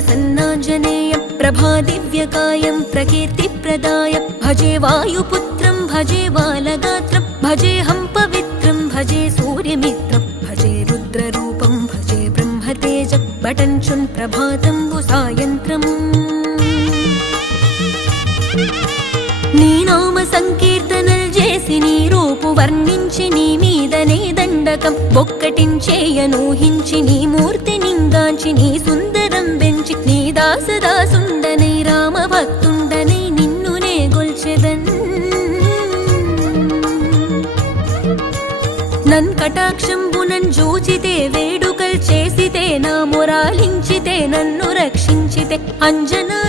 प्रसन्नाञ्जनेयं प्रभादिव्यकायं प्रकीर्तिप्रदाय भजे वायुपुत्रं भजे बालगात्रं भजेऽहं पवित्रं भजे सूर्यमित्रं भजे रुद्ररूपं भजे ब्रह्मतेजं बटञ्चुन् प्रभातं सायन्त्रम् నీ నామ సంకీర్తనలు చేసి నీ రూపు వర్ణించి నీ మీదనే దండకం ఒక్కటించేయనూహించి నీ మూర్తి నింగాంచి నీ సుందరం పెంచి నీ దాసదాసుండనై రామ భక్తుండనై నిన్నునే గొల్చెదన్ నన్ కటాక్షంబునన్ జూచితే వేడుకల్ చేసితే నా మొరాలించితే నన్ను రక్షించితే అంజనా